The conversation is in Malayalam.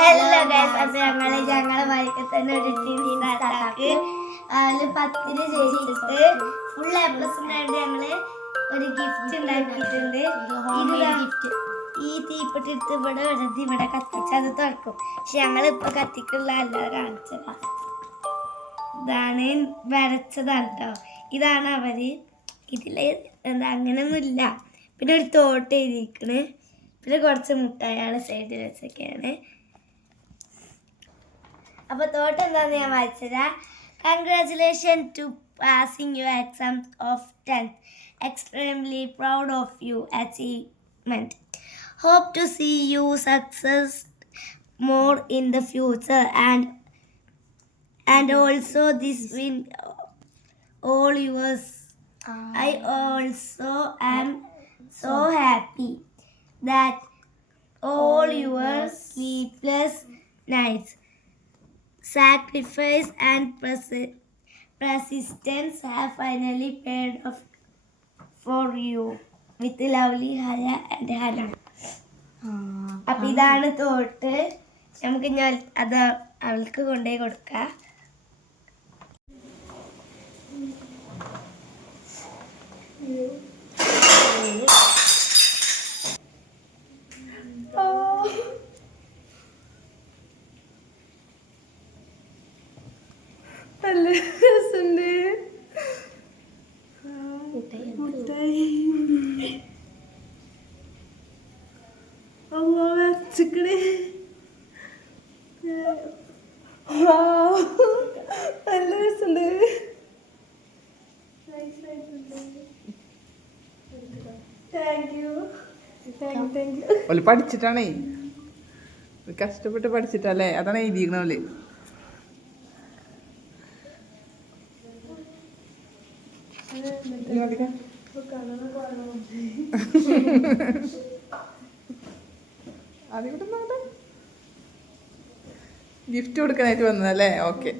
ഹലോ ഗൈസ്, അപ്പോൾ ഞങ്ങളെ ബൈക്കിൽ തന്നെ ഒരു ടീം സ്റ്റാർട്ടാക്കി. അതിൽ 10 ജയിച്ചിട്ട് ഫുൾ A+ ഉണ്ടായിട്ട് ഞങ്ങള് ഒരു ഗിഫ്റ്റ് ഉണ്ടാക്കിയിട്ടുണ്ട്. ഈ തീപ്പെട്ടി എടുത്ത് ഇവിടെ വെറുതെ ഇവിടെ കത്തിച്ച് അത് തുറക്കും. പക്ഷെ ഞങ്ങളിപ്പോ കത്തിക്കുള്ള അല്ലാതെ കാണിച്ചതാ. ഇതാണ് വരച്ചതാണ് കേട്ടോ. ഇതാണ് അവര്. ഇതില് എന്താ അങ്ങനെയൊന്നുമില്ല. പിന്നെ ഒരു തോട്ട് എഴുതിയിരിക്കണ്. പിന്നെ കുറച്ച് മുട്ടായാണ് സൈഡിൽ വെച്ചൊക്കെയാണ്. അപ്പോൾ തോട്ട് എന്താണെന്ന് ഞാൻ വായിച്ചുതരാം. Congratulations to passing your exam of 10th. Extremely proud of your achievement. Hope to see you success more in the future and also this win all yours. I also am so happy that all your sleepless nights, sacrifice and persistence have finally paid off for you. With lovely Haya and Hana. അപ്പം ഇതാണ് തോട്ട്. നമുക്ക് ഞാൻ അത് അവൾക്ക് കൊണ്ടുപോയി കൊടുക്കാം. നല്ല രസമുണ്ട്. മുട്ടായി അമ്മ വരച്ചിക്കണേ. നല്ല രസമുണ്ട്. ഓല് പഠിച്ചിട്ടാണേ, കഷ്ടപ്പെട്ട് പഠിച്ചിട്ടല്ലേ, അതാണ് എഴുതിയിരിക്കണ പോലെ. ഗിഫ്റ്റ് കൊടുക്കാനായിട്ട് വന്നതല്ലേ? ഓക്കെ.